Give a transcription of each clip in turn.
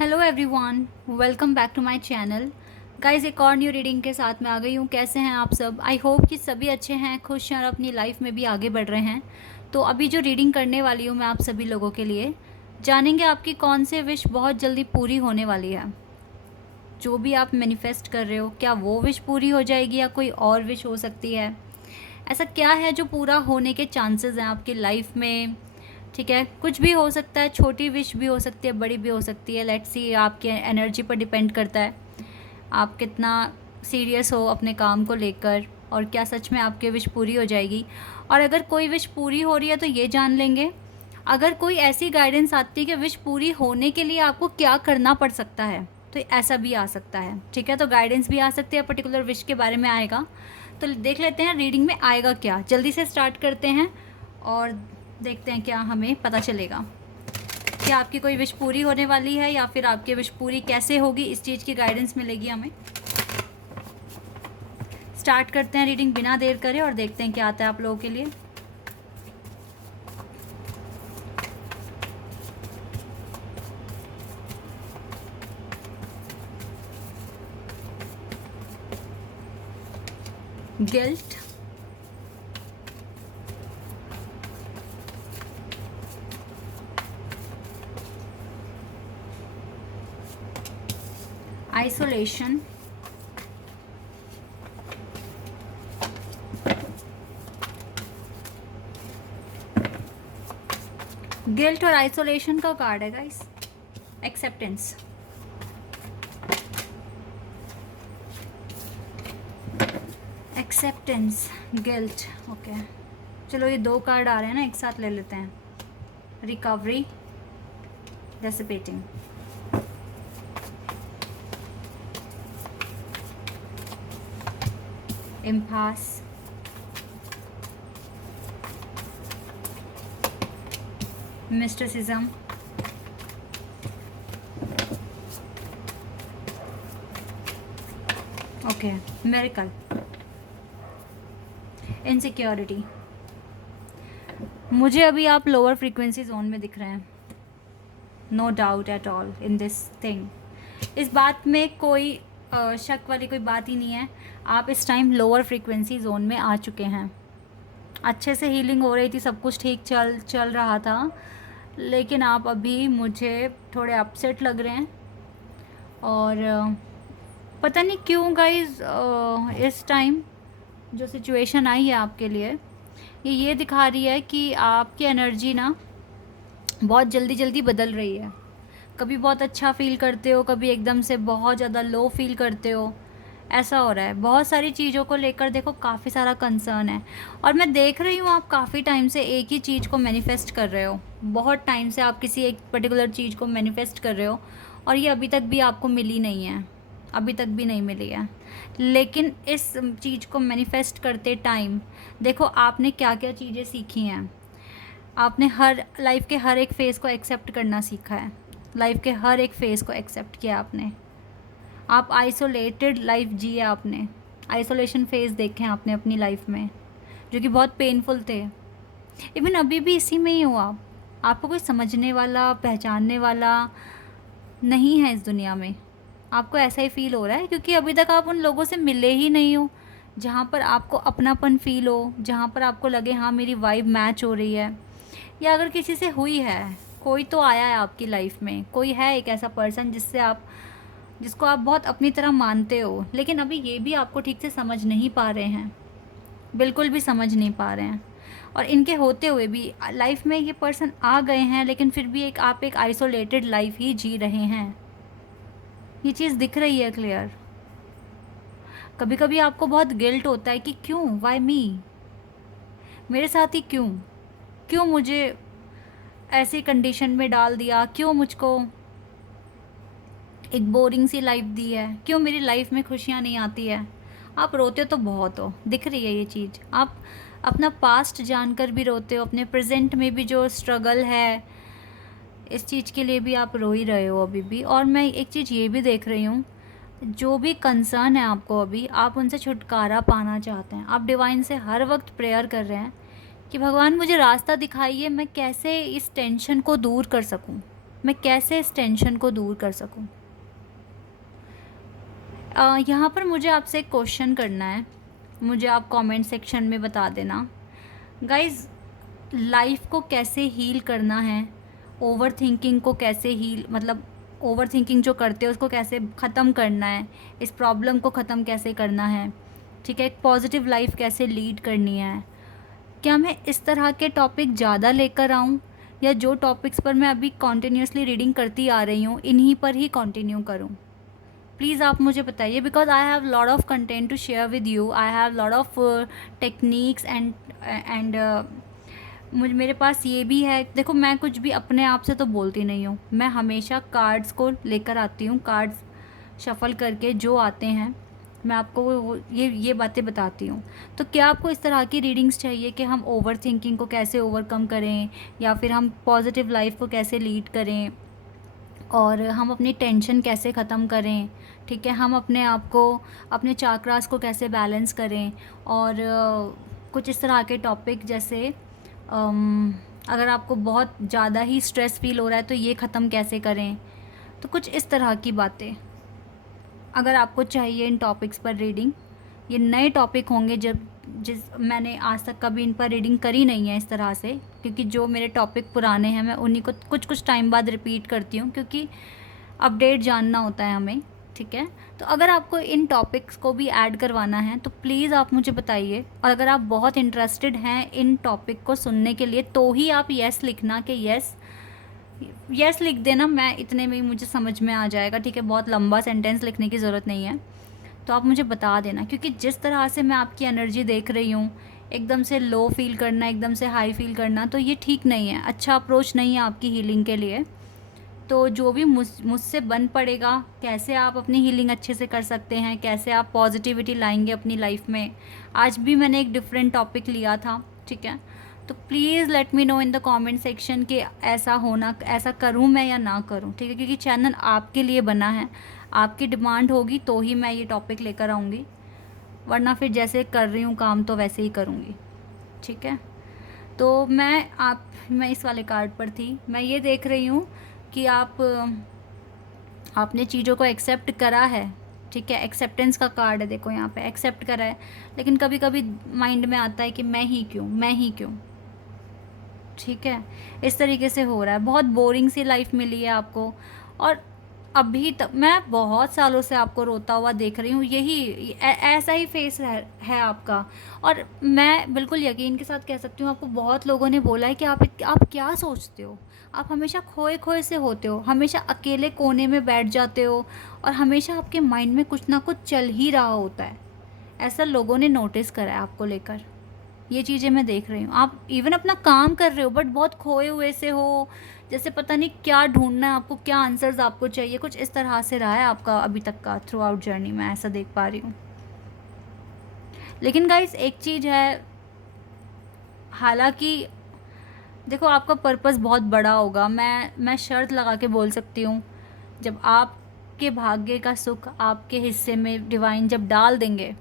Hello everyone, welcome back to my channel. Guys, एक और new reading के साथ मैं आ गई हूँ। कैसे हैं आप सब? आई होप कि सभी अच्छे हैं, खुश हैं और अपनी लाइफ में भी आगे बढ़ रहे हैं। तो अभी जो रीडिंग करने वाली हूँ मैं आप सभी लोगों के लिए, जानेंगे आपकी कौन से विश बहुत जल्दी पूरी होने वाली है। जो भी आप मैनिफेस्ट कर रहे हो, क्या वो विश पूरी हो जाएगी या कोई और विश हो सकती है? ऐसा क्या है जो पूरा होने के चांसेस हैं आपकी लाइफ में? ठीक है, कुछ भी हो सकता है, छोटी विश भी हो सकती है, बड़ी भी हो सकती है। लेट्स सी, आपके एनर्जी पर डिपेंड करता है आप कितना सीरियस हो अपने काम को लेकर, और क्या सच में आपकी विश पूरी हो जाएगी। और अगर कोई विश पूरी हो रही है तो ये जान लेंगे, अगर कोई ऐसी गाइडेंस आती है कि विश पूरी होने के लिए आपको क्या करना पड़ सकता है, तो ऐसा भी आ सकता है। ठीक है, तो गाइडेंस भी आ सकती है, पर्टिकुलर विश के बारे में आएगा। तो देख लेते हैं रीडिंग में आएगा क्या। जल्दी से स्टार्ट करते हैं और देखते हैं क्या हमें पता चलेगा। क्या आपकी कोई विश पूरी होने वाली है या फिर आपकी विश पूरी कैसे होगी, इस चीज़ की गाइडेंस मिलेगी हमें। स्टार्ट करते हैं रीडिंग बिना देर करे और देखते हैं क्या आता है आप लोगों के लिए। गिल्ट, आइसोलेशन, गिल्ट और आइसोलेशन का कार्ड है guys. Acceptance, acceptance, guilt. Okay, चलो ये दो कार्ड आ रहे हैं ना, एक साथ ले लेते हैं। Recovery, dissipating, impasse, mysticism, okay, miracle, insecurity. मुझे अभी आप लोअर फ्रीक्वेंसी जोन में दिख रहे हैं, no doubt at all in this thing. इस बात में कोई शक वाली कोई बात ही नहीं है। आप इस टाइम लोअर फ्रीक्वेंसी जोन में आ चुके हैं। अच्छे से हीलिंग हो रही थी, सब कुछ ठीक चल रहा था, लेकिन आप अभी मुझे थोड़े अपसेट लग रहे हैं। और पता नहीं क्यों गाइस, इस टाइम जो सिचुएशन आई है आपके लिए, ये दिखा रही है कि आपकी एनर्जी ना बहुत जल्दी जल्दी बदल रही है। कभी बहुत अच्छा फील करते हो, कभी एकदम से बहुत ज़्यादा लो फील करते हो। ऐसा हो रहा है, बहुत सारी चीज़ों को लेकर देखो काफ़ी सारा कंसर्न है। और मैं देख रही हूँ आप काफ़ी टाइम से एक ही चीज़ को मैनिफेस्ट कर रहे हो। बहुत टाइम से आप किसी एक पर्टिकुलर चीज़ को मैनिफेस्ट कर रहे हो और ये अभी तक भी आपको मिली नहीं है, अभी तक भी नहीं मिली है। लेकिन इस चीज़ को मैनिफेस्ट करते टाइम देखो आपने क्या क्या चीज़ें सीखी हैं। आपने हर लाइफ के हर एक फ़ेज़ को एक्सेप्ट करना सीखा है। लाइफ के हर एक फ़ेज़ को एक्सेप्ट किया आपने। आप आइसोलेटेड लाइफ जिए आपने, आइसोलेशन फेज़ देखे हैं आपने अपनी लाइफ में, जो कि बहुत पेनफुल थे। इवन अभी भी इसी में ही हो आप। आपको कोई समझने वाला, पहचानने वाला नहीं है इस दुनिया में। आपको ऐसा ही फ़ील हो रहा है क्योंकि अभी तक आप उन लोगों से मिले ही नहीं हो जहाँ पर आपको अपनापन फ़ील हो, जहाँ पर आपको लगे हाँ मेरी वाइब मैच हो रही है। या अगर किसी से हुई है, कोई तो आया है आपकी लाइफ में, कोई है एक ऐसा पर्सन जिसको आप बहुत अपनी तरह मानते हो, लेकिन अभी ये भी आपको ठीक से समझ नहीं पा रहे हैं, बिल्कुल भी समझ नहीं पा रहे हैं। और इनके होते हुए भी लाइफ में ये पर्सन आ गए हैं, लेकिन फिर भी आप एक आइसोलेटेड लाइफ ही जी रहे हैं। ये चीज़ दिख रही है क्लियर। कभी कभी आपको बहुत गिल्ट होता है कि क्यों, वाई मी, मेरे साथ ही क्यों, क्यों मुझे ऐसी कंडीशन में डाल दिया, क्यों मुझको एक बोरिंग सी लाइफ दी है, क्यों मेरी लाइफ में खुशियाँ नहीं आती है। आप रोते हो तो बहुत हो, दिख रही है ये चीज़। आप अपना पास्ट जानकर भी रोते हो, अपने प्रेजेंट में भी जो स्ट्रगल है इस चीज़ के लिए भी आप रो ही रहे हो अभी भी। और मैं एक चीज़ ये भी देख रही हूँ, जो भी कंसर्न है आपको अभी, आप उनसे छुटकारा पाना चाहते हैं। आप डिवाइन से हर वक्त प्रेयर कर रहे हैं कि भगवान मुझे रास्ता दिखाइए, मैं कैसे इस टेंशन को दूर कर सकूं। मैं कैसे इस टेंशन को दूर कर सकूं। यहाँ पर मुझे आपसे एक क्वेश्चन करना है, मुझे आप कमेंट सेक्शन में बता देना गाइज़, लाइफ को कैसे हील करना है, ओवर थिंकिंग को कैसे हील, मतलब ओवर थिंकिंग जो करते हैं उसको कैसे ख़त्म करना है, इस प्रॉब्लम को ख़त्म कैसे करना है, ठीक है, एक पॉजिटिव लाइफ कैसे लीड करनी है। क्या मैं इस तरह के टॉपिक ज़्यादा लेकर आऊँ, या जो टॉपिक्स पर मैं अभी कॉन्टीन्यूसली रीडिंग करती आ रही हूँ इन्हीं पर ही कंटिन्यू करूँ? प्लीज़ आप मुझे बताइए, because I have lot of content to share with you, I have lot of techniques and मुझ मेरे पास ये भी है। देखो, मैं कुछ भी अपने आप से तो बोलती नहीं हूँ, मैं हमेशा कार्ड्स को लेकर आती हूँ, कार्ड्स शफ़ल करके जो आते हैं मैं आपको ये बातें बताती हूँ। तो क्या आपको इस तरह की रीडिंग्स चाहिए कि हम ओवर थिंकिंग को कैसे ओवरकम करें, या फिर हम पॉजिटिव लाइफ को कैसे लीड करें, और हम अपनी टेंशन कैसे ख़त्म करें, ठीक है, हम अपने आप को, अपने चाक्रास को कैसे बैलेंस करें, और कुछ इस तरह के टॉपिक जैसे अगर आपको बहुत ज़्यादा ही स्ट्रेस फील हो रहा है तो ये ख़त्म कैसे करें। तो कुछ इस तरह की बातें अगर आपको चाहिए इन टॉपिक्स पर रीडिंग, ये नए टॉपिक होंगे जिस मैंने आज तक कभी इन पर रीडिंग करी नहीं है इस तरह से, क्योंकि जो मेरे टॉपिक पुराने हैं मैं उन्हीं को कुछ टाइम बाद रिपीट करती हूँ, क्योंकि अपडेट जानना होता है हमें, ठीक है। तो अगर आपको इन टॉपिक्स को भी ऐड करवाना है तो प्लीज़ आप मुझे बताइए, और अगर आप बहुत इंटरेस्टेड हैं इन टॉपिक को सुनने के लिए तो ही आप येस लिखना, कि येस लिख देना, मैं इतने में ही मुझे समझ में आ जाएगा, ठीक है, बहुत लंबा सेंटेंस लिखने की ज़रूरत नहीं है। तो आप मुझे बता देना, क्योंकि जिस तरह से मैं आपकी एनर्जी देख रही हूँ, एकदम से लो फील करना, एकदम से हाई फील करना, तो ये ठीक नहीं है, अच्छा अप्रोच नहीं है आपकी हीलिंग के लिए। तो जो भी मुझसे बन पड़ेगा, कैसे आप अपनी हीलिंग अच्छे से कर सकते हैं, कैसे आप पॉजिटिविटी लाएंगे अपनी लाइफ में, आज भी मैंने एक डिफरेंट टॉपिक लिया था, ठीक है। तो please let me know in the comment section कि ऐसा करूं मैं या ना करूं, ठीक है, क्योंकि चैनल आपके लिए बना है, आपकी डिमांड होगी तो ही मैं ये टॉपिक लेकर आऊँगी, वरना फिर जैसे कर रही हूँ काम तो वैसे ही करूँगी, ठीक है। तो मैं इस वाले कार्ड पर थी, मैं ये देख रही हूँ कि आपने चीज़ों को एक्सेप्ट करा है, ठीक है, एक्सेप्टेंस का कार्ड है, देखो यहाँ पे एक्सेप्ट करा है, लेकिन कभी कभी माइंड में आता है कि मैं ही क्यों, ठीक है, इस तरीके से हो रहा है, बहुत बोरिंग सी लाइफ मिली है आपको, और अभी तक मैं बहुत सालों से आपको रोता हुआ देख रही हूँ, ऐसा ही फेस है आपका। और मैं बिल्कुल यकीन के साथ कह सकती हूँ, आपको बहुत लोगों ने बोला है कि आप क्या सोचते हो, आप हमेशा खोए खोए से होते हो, हमेशा अकेले कोने में बैठ जाते हो, और हमेशा आपके माइंड में कुछ ना कुछ चल ही रहा होता है, ऐसा लोगों ने नोटिस करा है आपको लेकर। ये चीज़ें मैं देख रही हूँ, आप इवन अपना काम कर रहे हो बट बहुत खोए हुए से हो, जैसे पता नहीं क्या ढूंढना है आपको, क्या आंसर्स आपको चाहिए, कुछ इस तरह से रहा है आपका अभी तक का थ्रू आउट जर्नी, मैं ऐसा देख पा रही हूँ। लेकिन गाइस एक चीज़ है, हालांकि देखो आपका पर्पस बहुत बड़ा होगा, मैं शर्त लगा के बोल सकती हूँ, जब आपके भाग्य का सुख आपके हिस्से में डिवाइन जब डाल देंगे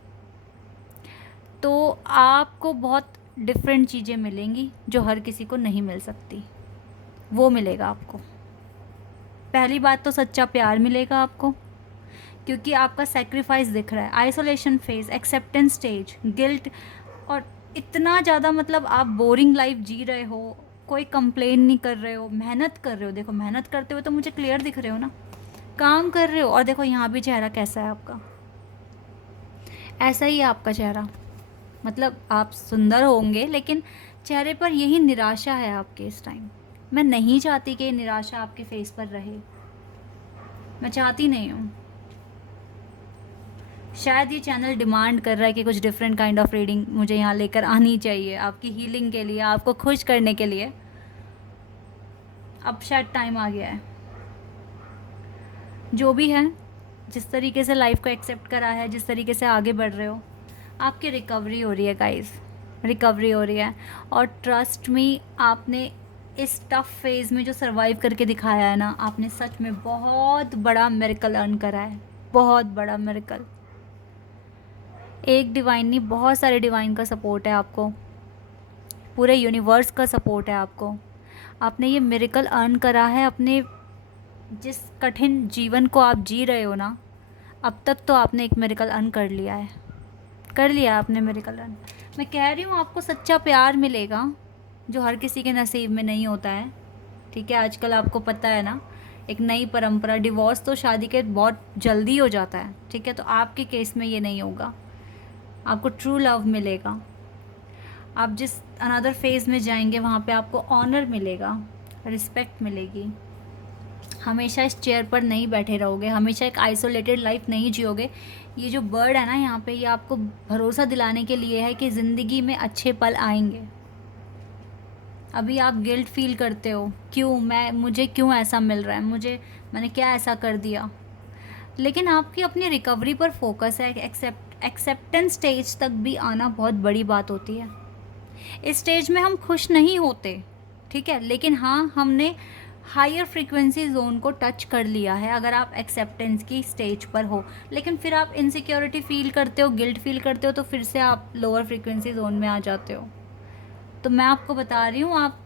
तो आपको बहुत डिफरेंट चीज़ें मिलेंगी जो हर किसी को नहीं मिल सकती, वो मिलेगा आपको। पहली बात तो सच्चा प्यार मिलेगा आपको, क्योंकि आपका सेक्रीफाइस दिख रहा है, isolation phase, acceptance stage, guilt, और इतना ज़्यादा, मतलब आप बोरिंग लाइफ जी रहे हो, कोई कंप्लेन नहीं कर रहे हो, मेहनत कर रहे हो, देखो मेहनत करते हुए तो मुझे क्लियर दिख रहे हो ना, काम कर रहे हो, और देखो यहाँ भी चेहरा कैसा है आपका, ऐसा ही है आपका चेहरा, मतलब आप सुंदर होंगे लेकिन चेहरे पर यही निराशा है आपके इस टाइम। मैं नहीं चाहती कि ये निराशा आपके फेस पर रहे, मैं चाहती नहीं हूँ। शायद ये चैनल डिमांड कर रहा है कि कुछ डिफरेंट काइंड ऑफ रीडिंग मुझे यहाँ लेकर आनी चाहिए आपकी हीलिंग के लिए, आपको खुश करने के लिए। अब शायद टाइम आ गया है। जो भी है, जिस तरीके से लाइफ को एक्सेप्ट करा है, जिस तरीके से आगे बढ़ रहे हो, आपकी रिकवरी हो रही है गाइस, रिकवरी हो रही है। और ट्रस्ट मी, आपने इस टफ फेज़ में जो सरवाइव करके दिखाया है ना, आपने सच में बहुत बड़ा मिरेकल अर्न करा है, बहुत बड़ा मिरेकल। एक डिवाइन नहीं, बहुत सारे डिवाइन का सपोर्ट है आपको, पूरे यूनिवर्स का सपोर्ट है आपको। आपने ये मिरेकल अर्न करा है अपने जिस कठिन जीवन को आप जी रहे हो ना, अब तक तो आपने एक मिरेकल अर्न कर लिया है, कर लिया आपने मिरेकल अर्न। मैं कह रही हूँ आपको सच्चा प्यार मिलेगा, जो हर किसी के नसीब में नहीं होता है। ठीक है, आजकल आपको पता है ना, एक नई परंपरा, डिवोर्स तो शादी के बहुत जल्दी हो जाता है। ठीक है, तो आपके केस में ये नहीं होगा, आपको ट्रू लव मिलेगा। आप जिस अनदर फेज़ में जाएंगे वहाँ पे आपको ऑनर मिलेगा, रिस्पेक्ट मिलेगी। हमेशा इस चेयर पर नहीं बैठे रहोगे, हमेशा एक आइसोलेटेड लाइफ नहीं जियोगे। ये जो बर्ड है ना यहाँ पे, ये आपको भरोसा दिलाने के लिए है कि ज़िंदगी में अच्छे पल आएंगे। अभी आप गिल्ट फील करते हो, क्यों मुझे क्यों ऐसा मिल रहा है, मैंने क्या ऐसा कर दिया। लेकिन आपकी अपनी रिकवरी पर फोकस है। एक्सेप्टेंस स्टेज तक भी आना बहुत बड़ी बात होती है। इस स्टेज में हम खुश नहीं होते, ठीक है, लेकिन हाँ, हमने हायर फ्रीक्वेंसी जोन को टच कर लिया है अगर आप एक्सेप्टेंस की स्टेज पर हो। लेकिन फिर आप इनसिक्योरिटी फील करते हो, गिल्ट फील करते हो, तो फिर से आप लोअर फ्रीक्वेंसी जोन में आ जाते हो। तो मैं आपको बता रही हूँ, आप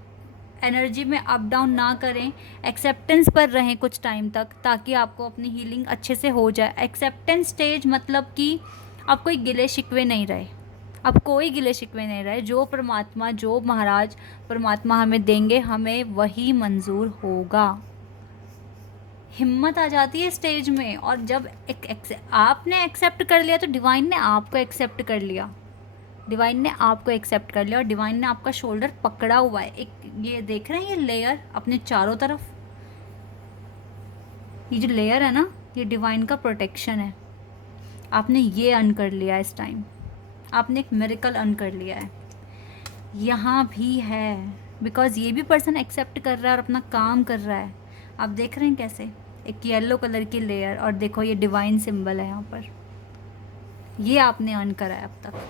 एनर्जी में अप डाउन ना करें, एक्सेप्टेंस पर रहें कुछ टाइम तक, ताकि आपको अपनी हीलिंग अच्छे से हो जाए। एक्सेप्टेंस स्टेज मतलब कि अब कोई गिले शिकवे नहीं रहे, अब कोई गिले शिकवे नहीं रहे। जो परमात्मा, जो महाराज परमात्मा हमें देंगे, हमें वही मंजूर होगा। हिम्मत आ जाती है स्टेज में, और जब आपने एक्सेप्ट कर लिया तो डिवाइन ने आपको एक्सेप्ट कर लिया, डिवाइन ने आपको एक्सेप्ट कर लिया, और डिवाइन ने आपका शोल्डर पकड़ा हुआ है। एक ये देख रहे हैं, ये लेयर अपने चारों तरफ, ये जो लेयर है ना, ये डिवाइन का प्रोटेक्शन है। आपने ये अर्न कर लिया इस टाइम, आपने एक मिरेकल अर्न कर लिया है। यहाँ भी है, बिकॉज ये भी पर्सन एक्सेप्ट कर रहा है और अपना काम कर रहा है। आप देख रहे हैं कैसे, एक येलो कलर की लेयर, और देखो ये डिवाइन सिंबल है यहाँ पर। ये आपने अर्न करा है अब तक।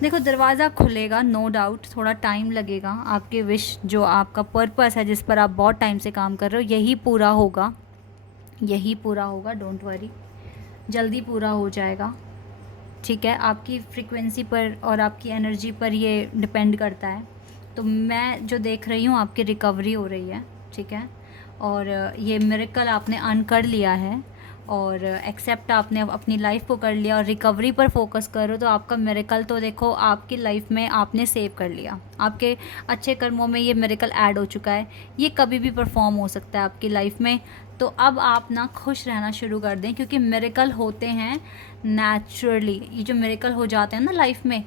देखो, दरवाज़ा खुलेगा, नो डाउट, थोड़ा टाइम लगेगा। आपके विश, जो आपका पर्पस है, जिस पर आप बहुत टाइम से काम कर रहे हो, यही पूरा होगा, यही पूरा होगा। डोंट वरी, जल्दी पूरा हो जाएगा। ठीक है, आपकी फ्रीक्वेंसी पर और आपकी एनर्जी पर ये डिपेंड करता है। तो मैं जो देख रही हूँ, आपकी रिकवरी हो रही है, ठीक है, और ये मिरेकल आपने अर्न कर लिया है, और एक्सेप्ट आपने अपनी लाइफ को कर लिया, और रिकवरी पर फोकस करो तो आपका मिरेकल तो देखो आपकी लाइफ में आपने सेव कर लिया। आपके अच्छे कर्मों में ये मिरेकल ऐड हो चुका है, ये कभी भी परफॉर्म हो सकता है आपकी लाइफ में। तो अब आप ना खुश रहना शुरू कर दें, क्योंकि मिरेकल होते हैं नेचुरली। ये जो मिरेकल हो जाते हैं ना लाइफ में,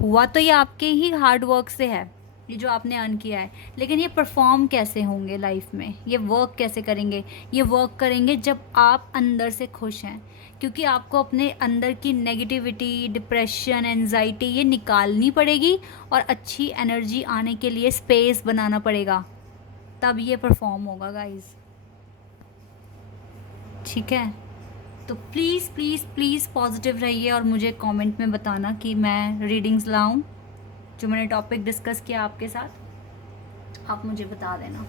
हुआ तो ये आपके ही हार्ड वर्क से है, ये जो आपने अर्न किया है। लेकिन ये परफॉर्म कैसे होंगे लाइफ में, ये वर्क कैसे करेंगे? ये वर्क करेंगे जब आप अंदर से खुश हैं, क्योंकि आपको अपने अंदर की नेगेटिविटी, डिप्रेशन, एंजाइटी ये निकालनी पड़ेगी, और अच्छी एनर्जी आने के लिए स्पेस बनाना पड़ेगा, तब ये परफॉर्म होगा गाइस। ठीक है, तो प्लीज़ प्लीज़ प्लीज़ पॉजिटिव रहिए, और मुझे कमेंट में बताना कि मैं रीडिंग्स लाऊं, जो मैंने टॉपिक डिस्कस किया आपके साथ, आप मुझे बता देना।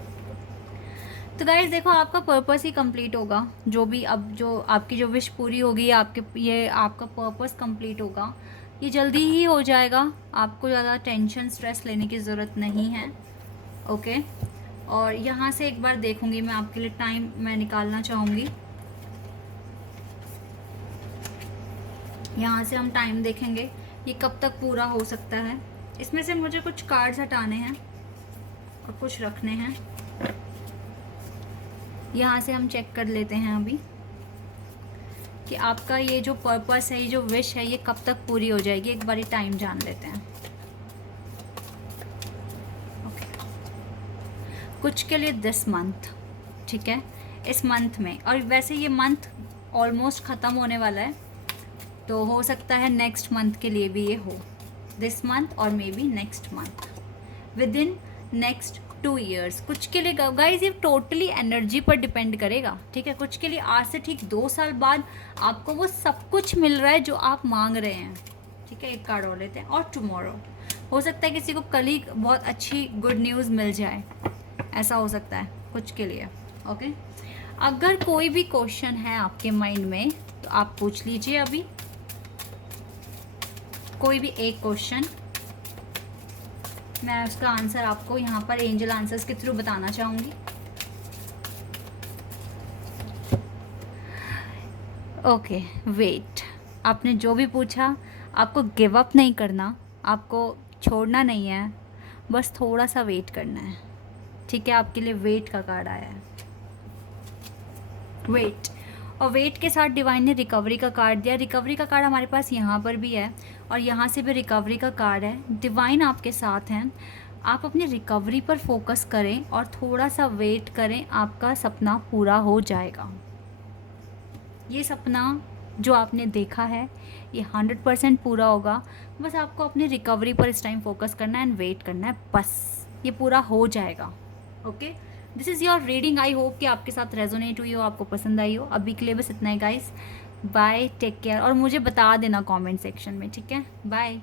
तो गाइस देखो, आपका पर्पस ही कंप्लीट होगा, जो भी अब जो आपकी जो विश पूरी होगी, ये आपका पर्पस कंप्लीट होगा, ये जल्दी ही हो जाएगा। आपको ज़्यादा टेंशन, स्ट्रेस लेने की ज़रूरत नहीं है। ओके, और यहाँ से एक बार देखूँगी मैं आपके लिए, टाइम मैं निकालना चाहूँगी। यहाँ से हम टाइम देखेंगे, ये कब तक पूरा हो सकता है। इसमें से मुझे कुछ कार्ड्स हटाने हैं और कुछ रखने हैं। यहाँ से हम चेक कर लेते हैं अभी कि आपका ये जो पर्पस है, ये जो विश है, ये कब तक पूरी हो जाएगी। एक बारी टाइम जान लेते हैं। ओके, कुछ के लिए दिस मंथ, ठीक है, इस मंथ में, और वैसे ये मंथ ऑलमोस्ट ख़त्म होने वाला है, तो हो सकता है नेक्स्ट मंथ के लिए भी ये हो, दिस मंथ और may be next month, with in next 2 years। कुछ के लिए गाइज ये टोटली एनर्जी पर डिपेंड करेगा, ठीक है। कुछ के लिए आज से ठीक 2 साल बाद आपको वो सब कुछ मिल रहा है जो आप मांग रहे हैं, ठीक है। एक कार्ड और लेते हैं, और टुमारो, हो सकता है किसी को कल ही बहुत अच्छी गुड न्यूज़ मिल जाए, ऐसा हो सकता है कुछ के लिए। ओके, अगर कोई भी क्वेश्चन है आपके माइंड में तो आप पूछ लीजिए अभी, कोई भी एक क्वेश्चन। मैं उसका आंसर आपको यहाँ पर एंजल आंसर्स के थ्रू बताना चाहूँगी। Okay, wait. आपने जो भी पूछा, आपको गिव अप नहीं करना, आपको छोड़ना नहीं है, बस थोड़ा सा वेट करना है। ठीक है, आपके लिए वेट का कार्ड आया है, वेट। और वेट के साथ डिवाइन ने रिकवरी का कार्ड दिया। रिकवरी का कार्ड हमारे पास यहाँ पर भी है और यहाँ से भी रिकवरी का कार्ड है। डिवाइन आपके साथ हैं, आप अपनी रिकवरी पर फोकस करें और थोड़ा सा वेट करें, आपका सपना पूरा हो जाएगा। ये सपना जो आपने देखा है ये 100% पूरा होगा। बस आपको अपनी रिकवरी पर इस टाइम फोकस करना है एंड वेट करना है, बस ये पूरा हो जाएगा। Okay, this is your reading. I hope कि आपके साथ रेजोनेट हुई हो, आपको पसंद आई हो। अभी के लिए बस इतना ही गाइस, बाय, टेक केयर। और मुझे बता देना कमेंट सेक्शन में, ठीक है, बाय।